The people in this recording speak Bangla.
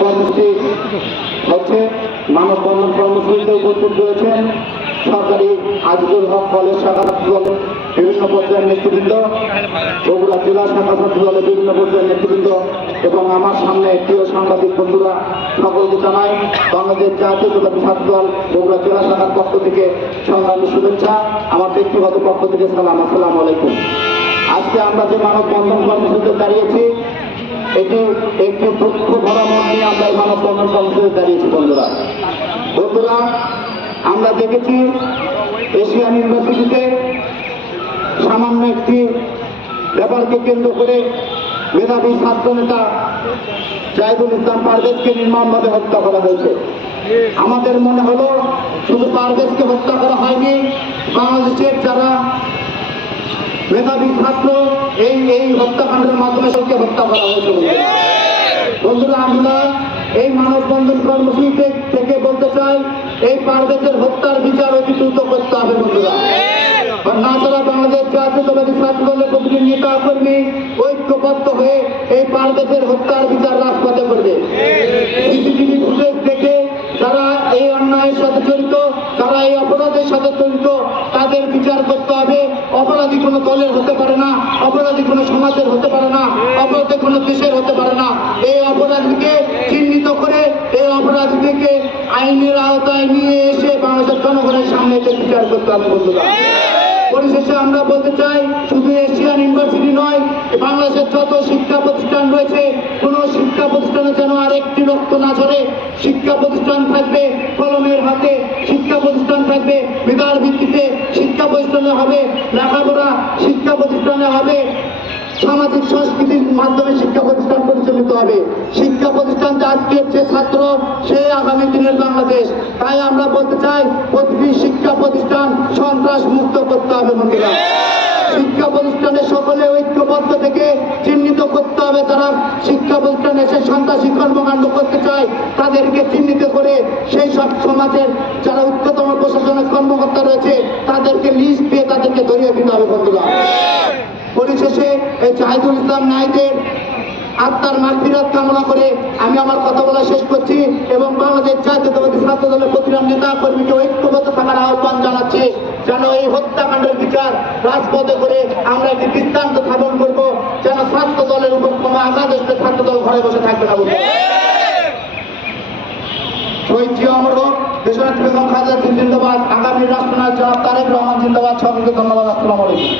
কর্মসূচি হচ্ছে মানববন্ধন কর্মসূচিতে উপস্থিত রয়েছেন সরকারি আজিজুল হক কলেজ শাখা দলের বিভিন্ন পর্যায়ের নেতৃবৃন্দ, বগুড়া জেলা শাখা ছাত্র দলের বিভিন্ন পর্যায়ের নেতৃবৃন্দ এবং আমার সামনে প্রিয় সাংবাদিক বন্ধুরা সকলকে জানাই, বাংলাদেশ জাতীয়তাবাদী ছাত্র দল বগুড়া জেলা শাখার পক্ষ থেকে সংগ্রামী শুভেচ্ছা। আমার ব্যক্তিগত পক্ষ থেকে সালাম, আসসালামু আলাইকুম। আজকে আমরা যে মানববন্ধন কর্মসূচিতে দাঁড়িয়েছি নিয়ে আমরা এই দাঁড়িয়েছি আমরা দেখেছি এশিয়ান ইউনিভার্সিটিতে সামান্য একটি ব্যাপারকে কেন্দ্র করে মেধাবী ছাত্র নেতা জাহিদুল ইসলাম পারভেজকে নির্মমভাবে হত্যা করা হয়েছে। আমাদের মনে হলো, শুধু পারভেজকে হত্যা করা হয়নি, বাংলাদেশের যারা মেধাবী ছাত্র, এই এই হত্যাকাণ্ডের মাধ্যমে সবকে হত্যা করা হয়েছে বন্ধুরা। আমরা এই মানববন্ধন কর্মসূচিতে থেকে বলতে চাই, এই পারদেশের হত্যার বিচার অতি দ্রুত করতে হবে বন্ধুরা। না হয়ে এই হত্যার বিচার এই অন্যায়ের সাথে জড়িত, যারা এই অপরাধের সাথে জড়িত, তাদের বিচার করতে হবে। অপরাধী কোনো দলের হতে পারে না, অপরাধী কোনো সমাজের হতে পারে না, অপরাধী কোনো দেশের হতে পারে না। এই অপরাধীকে চিহ্নিত করে এই অপরাধীকে আইনের আওতায় নিয়ে এসে বাংলাদেশের জনগণের সামনে এসে বিচার করতে হবে, বন্ধুরা। পরিশেষে আমরা বলতে চাই, শুধু এশিয়ান ইউনিভার্সিটি নয়, বাংলাদেশের যত শিক্ষা প্রতিষ্ঠান রয়েছে, কোন শিক্ষা প্রতিষ্ঠানে যেন আরেকটি রক্ত না ঝরে। শিক্ষা প্রতিষ্ঠান থাকবে, কলমের হাতে শিক্ষা প্রতিষ্ঠান থাকবে ভিত্তিতে শিক্ষা প্রতিষ্ঠানে হবে, লেখাপড়া শিক্ষা প্রতিষ্ঠানে হবে, সামাজিক সংস্কৃতির মাধ্যমে শিক্ষা প্রতিষ্ঠান পরিচালিত হবে। শিক্ষা প্রতিষ্ঠান যে আজকের যে ছাত্র, সে আগামী দিনের বাংলাদেশ। তাই আমরা বলতে চাই, প্রতিটি শিক্ষা প্রতিষ্ঠান সন্ত্রাস মুক্ত করতে হবে বন্ধুরা। শিক্ষা প্রতিষ্ঠানে সকলে ঐক্যবদ্ধ থেকে চিহ্নিত করতে হবে যারা এসে সন্ত্রাসী কর্মকাণ্ড করতে চায়, তাদেরকে চিহ্নিত করে সেই সব সমাজের যারা উচ্চতম প্রশাসনিক কর্মকর্তা রয়েছে, তাদেরকে লিস্ট দিয়ে তাদেরকে ধরিয়ে দিতে হবে বন্ধুরা। পরিশেষে এই জাহিদুল ইসলাম নাইদের আত্মার মাগফিরাত কামনা করে আমি আমার কথা বলা শেষ করছি এবং বাংলাদেশ জাতীয়তাবাদী ছাত্র দলের প্রতিটা নেতা কর্মীকে ঐক্যবদ্ধ থাকার আহ্বান জানাচ্ছি, যেন এই হত্যাকাণ্ডের বিচার রাজপথে করে আমরা একটি দৃষ্টান্ত স্থাপন যেন ছাত্র দলের আঘাত আসলে ছাত্র দল ঘরে বসে থাকবে না বলব শহীদ জিয়া অমর বেগম খাজা জিন্দাবাদ, আগামী রাষ্ট্রনায়ক জনাব তারেক রহমান জিন্দাবাদ। সকলকে ধন্যবাদ, আসসালামু আলাইকুম।